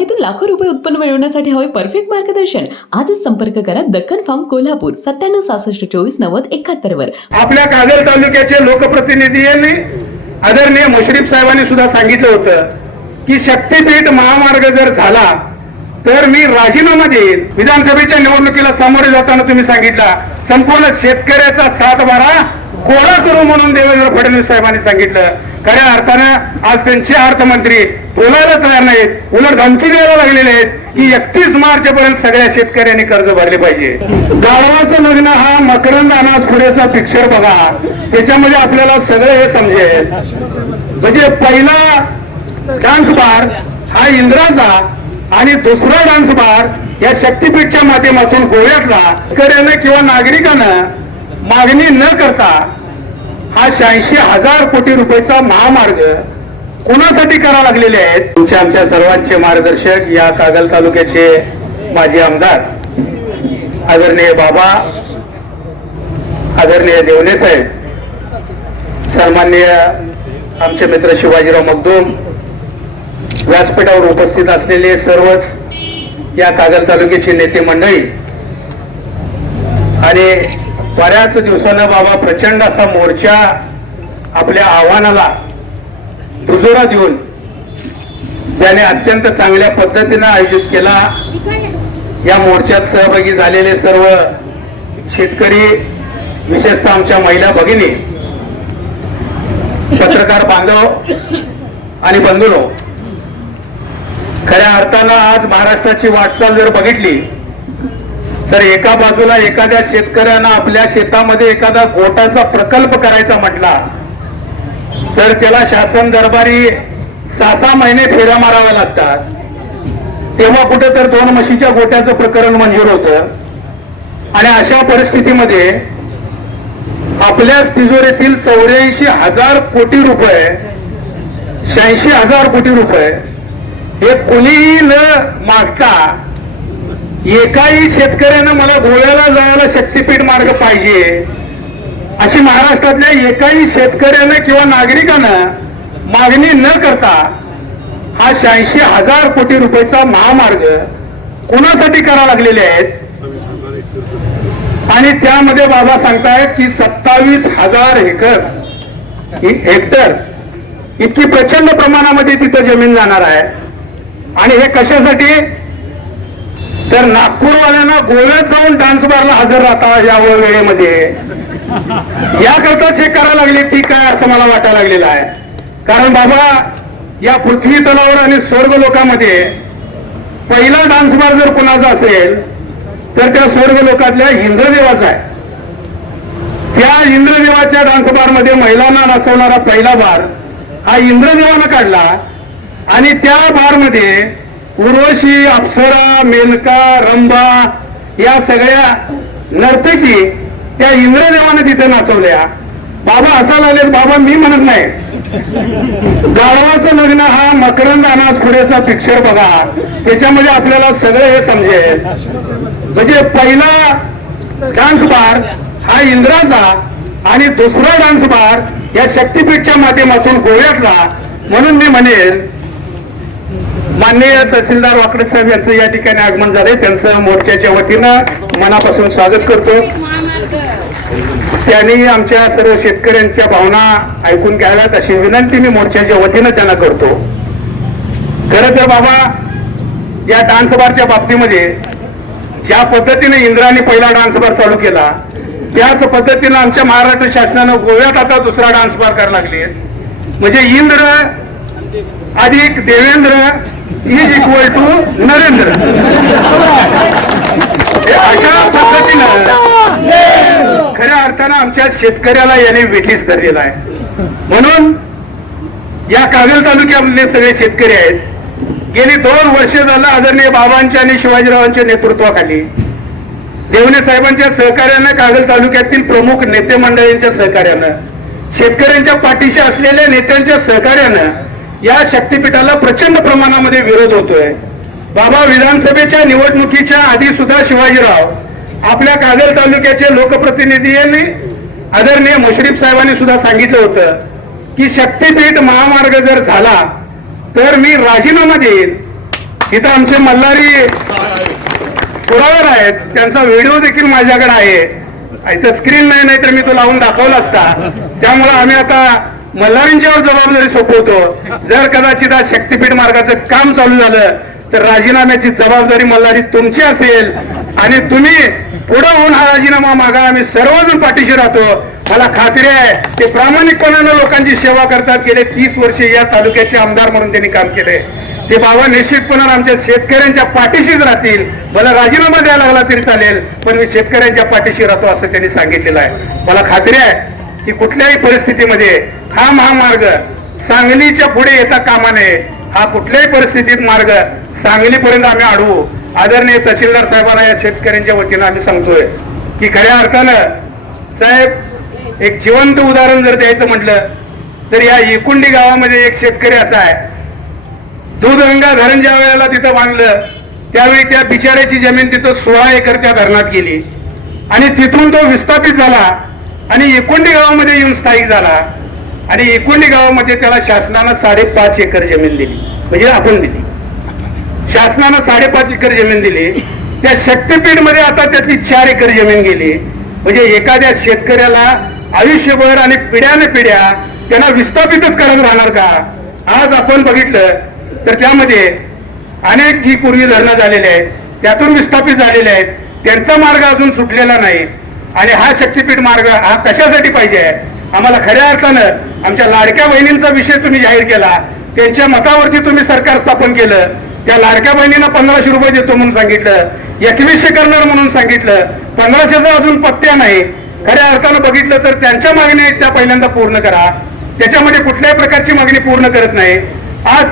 बागेतून लाखो रुपये उत्पन्न मिळवण्यासाठी हवे परफेक्ट मार्गदर्शन. आजच संपर्क करा दक्कन फार्म कोल्हापूर सत्त्याण्णव सहासष्ट चोवीस नव्वद एकाहत्तर वर. आपल्या कागल तालुक्याचे लोकप्रतिनिधींनी आदरणीय मुश्रीफ साहेबांनी सुद्धा सांगितलं होतं की शक्तीपीठ महामार्ग जर झाला तर मी राजीनामा देईन. विधानसभेच्या निवडणुकीला सामोरे जाताना तुम्ही सांगितला संपूर्ण शेतकऱ्याचा सातबारा कोरा करू म्हणून देवेंद्र फडणवीस साहेबांनी सांगितलं. खऱ्या अर्थानं आज त्यांचे अर्थमंत्री बोलायला तयार नाहीत. उलट धमकी द्यायला लागलेले आहेत की एकतीस मार्च पर्यंत सगळ्या शेतकऱ्यांनी कर्ज भरले पाहिजे. गावाचं लग्न हा मकरंद अनाज फुड्याचा पिक्चर बघा. त्याच्यामध्ये आपल्याला सगळं हे समजेल. म्हणजे पहिला डान्स बार हा इंद्राचा आणि दुसरा डान्स बार या शक्तीपीठच्या माध्यमातून गोव्यातला शेतकऱ्यानं किंवा नागरिकानं मागणी न करता हा शहाऐंशी हजार कोटी रुपयाचा महामार्ग कोणासाठी करा लागलेले आहेत? तुमचे आमच्या सर्वांचे मार्गदर्शक या कागल तालुक्याचे माजी आमदार आदरणीय बाबा आदरणीय देवने साहेब सन्माननीय आमचे मित्र शिवाजीराव मगदूम व्यासपीठावर उपस्थित असलेले सर्वच या कागल तालुक्याची नेते मंडळी आणि बऱ्याच दिवसानं बाबा प्रचंड असा मोर्चा आपल्या आव्हानाला दुजोरा देऊन ज्याने अत्यंत चांगल्या पद्धतीनं आयोजित केला. या मोर्चात सहभागी झालेले सर्व शेतकरी विशेषतः आमच्या महिला भगिनी पत्रकार बांधव आणि बंधुनो खऱ्या अर्थानं आज महाराष्ट्राची वाटचाल जर बघितली तर एका बाजूला एखाद्या शेतकऱ्यानं आपल्या शेतामध्ये एखादा गोटाचा प्रकल्प करायचा म्हटला तर त्याला शासन दरबारी सहा सहा महिने फेऱ्या माराव्या लागतात. तेव्हा कुठे तर दोन म्हशीच्या गोट्याचं प्रकरण मंजूर होतं. आणि अशा परिस्थितीमध्ये आपल्याच तिजोरीतील चौऱ्याऐंशी हजार कोटी रुपये शहाऐंशी हजार कोटी रुपये हे कोणीही न मागता एकाही शेतकऱ्यानं मला गोव्याला जायला शक्तीपीठ मार्ग पाहिजे. अशी महाराष्ट्रातल्या एकाही शेतकऱ्यानं किंवा नागरिकानं मागणी न करता हा शहाऐंशी हजार कोटी रुपयाचा महामार्ग कोणासाठी करा लागलेले आहेत? आणि त्यामध्ये बाबा सांगतायत की सत्तावीस हजार एकर हेक्टर इतकी प्रचंड प्रमाणामध्ये तिथं जमीन जाणार आहे. आणि हे कशासाठी? तर नागपूरवाल्यांना गोव्यात जाऊन डान्स बारला हजर राहता या वेळेमध्ये. याकरता हे करायला लागले ती काय असं मला वाटायला लागलेलं आहे. कारण बाबा या पृथ्वी तलावर आणि स्वर्ग लोकामध्ये पहिला डान्स बार जर कोणाचा असेल तर त्या स्वर्ग लोकातल्या इंद्रदेवाचा आहे. त्या इंद्रदेवाच्या डान्स बारमध्ये महिलांना नाचवणारा पहिला बार हा इंद्रदेवानं काढला. आणि त्या बारमध्ये उर्वशी अप्सरा मेनका रंभा या सगळ्या नर्तकी त्या इंद्रदेवाने तिथे नाचवल्या. बाबा असा लागले बाबा मी म्हणत नाही. गावाचं लग्न हा मकरंद अनाज पुढेचा पिक्चर बघा. त्याच्यामध्ये आपल्याला सगळं हे समजेल. म्हणजे पहिला डान्स बार हा इंद्राचा आणि दुसरा डान्स बार या शक्तीपीठच्या माध्यमातून गोव्यातला. म्हणून मी म्हणेन माननीय तहसीलदार वाकडे साहेब यांचं या ठिकाणी आगमन झाले त्यांचं मोर्चाच्या वतीनं मनापासून स्वागत करतो. त्यांनी आमच्या सर्व शेतकऱ्यांच्या भावना ऐकून घ्याव्यात अशी विनंती मी मोर्चाच्या वतीनं त्यांना करतो. खरं तर बाबा या डान्स बारच्या बाबतीमध्ये ज्या पद्धतीने इंद्राने पहिला डान्स बार चालू केला त्याच पद्धतीनं आमच्या महाराष्ट्र शासनानं गोव्यात आता दुसरा डान्स बार करायला लागले म्हणजे इंद्र अधिक Devendra is equal to Narendra. अशा पद्धतीनं खऱ्या अर्थानं आमच्या शेतकऱ्याला याने वेठीस धरलेला आहे. म्हणून या कागल तालुक्यामधले सगळे शेतकरी आहेत. गेली दोन वर्ष झालं आदरणीय बाबांच्या आणि शिवाजीरावांच्या नेतृत्वाखाली देवणे साहेबांच्या सहकार्यानं कागल तालुक्यातील प्रमुख नेते मंडळींच्या सहकार्यानं शेतकऱ्यांच्या पाठीशी असलेल्या नेत्यांच्या सहकार्यानं या शक्तीपीठाला प्रचंड प्रमाणामध्ये विरोध होतोय. बाबा विधानसभेच्या निवडणुकीच्या आधी सुद्धा शिवाजीराव आपल्या कागल तालुक्याचे लोकप्रतिनिधींनी आदरणीय मुश्रीफ साहेबांनी सुद्धा सांगितलं होतं की शक्तीपीठ महामार्ग जर झाला तर मी राजीनामा देईन. इथं आमचे मल्हारी पुरावर आहेत. त्यांचा व्हिडिओ देखील माझ्याकडे आहे. इथं स्क्रीन नाही नाही तर मी तो लावून दाखवला असता. त्यामुळे आम्ही आता मल्हारींच्यावर जबाबदारी सोपवतो. जर कदाचित आज शक्तीपीठ मार्गाचं काम चालू झालं तर राजीनाम्याची जबाबदारी मल्हारी तुमची असेल आणि तुम्ही पुढे होऊन हा राजीनामा मागा. आम्ही सर्वजण पाठीशी राहतो. मला खात्री आहे ते प्रामाणिकपणानं लोकांची सेवा करतात गेले तीस वर्षे या तालुक्याचे आमदार म्हणून त्यांनी काम केले ते बाबा निश्चितपणानं आमच्या शेतकऱ्यांच्या पाठीशीच राहतील. मला राजीनामा द्यायला लागला तरी चालेल पण मी शेतकऱ्यांच्या पाठीशी राहतो असं त्यांनी सांगितलेलं आहे. मला खात्री आहे की कुठल्याही परिस्थितीमध्ये हा महामार्ग सांगलीच्या पुढे येता कामा नये. हा कुठल्याही परिस्थितीत मार्ग सांगलीपर्यंत आम्ही अडवू. आदरणीय तहसीलदार साहेबांना या शेतकऱ्यांच्या वतीनं आम्ही सांगतोय की खऱ्या अर्थानं साहेब एक जिवंत उदाहरण जर द्यायचं म्हटलं तर या एकुंडी गावामध्ये एक शेतकरी असा आहे. दूधगंगा धरण ज्या वेळेला तिथं बांधलं त्यावेळी त्या बिचाऱ्याची जमीन तिथं सोळा एकर त्या धरणात गेली. आणि तिथून तो विस्थापित झाला आणि एकोंडी गावामध्ये येऊन स्थायिक झाला. आणि एकोंडी गावामध्ये त्याला शासनानं साडेपाच एकर जमीन दिली. म्हणजे आपण दिली. शासनानं साडेपाच एकर जमीन दिली. त्या शक्तीपीठमध्ये आता त्यातली चार एकर जमीन गेली. म्हणजे एखाद्या शेतकऱ्याला आयुष्यभर आणि पिढ्याने पिढ्या त्यांना विस्थापितच करत राहणार का? आज आपण बघितलं तर त्यामध्ये अनेक जी पूर्वी धरणं झालेले आहेत त्यातून विस्थापित झालेले आहेत. त्यांचा मार्ग अजून सुटलेला नाही. आणि हा शक्तीपीठ मार्ग हा कशासाठी पाहिजे आम्हाला खऱ्या अर्थानं आमच्या लाडक्या बहिणींचा विषय तुम्ही जाहीर केला. त्यांच्या मतावरती तुम्ही सरकार स्थापन केलं. त्या लाडक्या बहिणीनं पंधराशे रुपये देतो म्हणून सांगितलं. एकवीसशे करणार म्हणून सांगितलं. पंधराशेचा अजून पत्त्या नाही. खऱ्या अर्थानं बघितलं तर त्यांच्या मागण्या आहेत त्या पहिल्यांदा पूर्ण करा. त्याच्यामध्ये कुठल्याही प्रकारची मागणी पूर्ण करत नाही. आज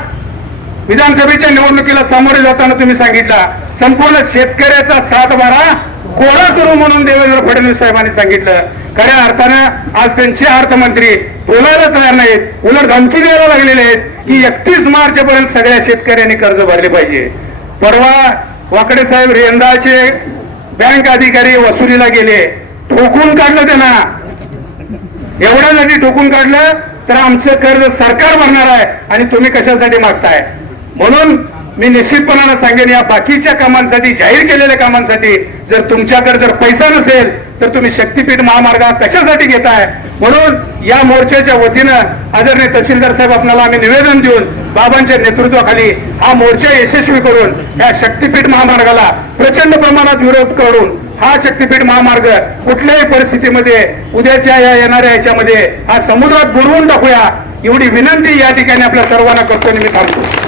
विधानसभेच्या निवडणुकीला सामोरे जाताना तुम्ही सांगितला संपूर्ण शेतकऱ्याचा सात बारा कोरा करू म्हणून देवेंद्र फडणवीस साहेबांनी सांगितलं. खऱ्या अर्थानं आज त्यांचे अर्थमंत्री बोलायला तयार नाहीत उलट धमकी द्यायला लागलेले आहेत की एकतीस मार्च पर्यंत सगळ्या शेतकऱ्यांनी कर्ज भरले पाहिजे. परवा वाकडे साहेब यंदाचे बँक अधिकारी वसुलीला गेले. ठोकून काढलं त्यांना. एवढ्यासाठी ठोकून काढलं तर आमचं कर्ज सरकार भरणार आहे आणि तुम्ही कशासाठी मागताय? म्हणून मी निश्चितपणानं सांगेन या बाकीच्या कामांसाठी जाहीर केलेल्या कामांसाठी जर तुमच्याकडे जर पैसा नसेल तर तुम्ही शक्तीपीठ महामार्ग हा कशासाठी घेताय? म्हणून या मोर्चाच्या वतीनं आदरणीय तहसीलदार साहेब आपल्याला आम्ही निवेदन देऊन बाबांच्या नेतृत्वाखाली हा मोर्चा यशस्वी करून या शक्तीपीठ महामार्गाला प्रचंड प्रमाणात विरोध करून हा शक्तीपीठ महामार्ग कुठल्याही परिस्थितीमध्ये उद्याच्या या येणाऱ्या याच्यामध्ये हा समुद्रात बुडवून टाकूया एवढी विनंती या ठिकाणी आपल्या सर्वांना करतो आणि मी थांबतो.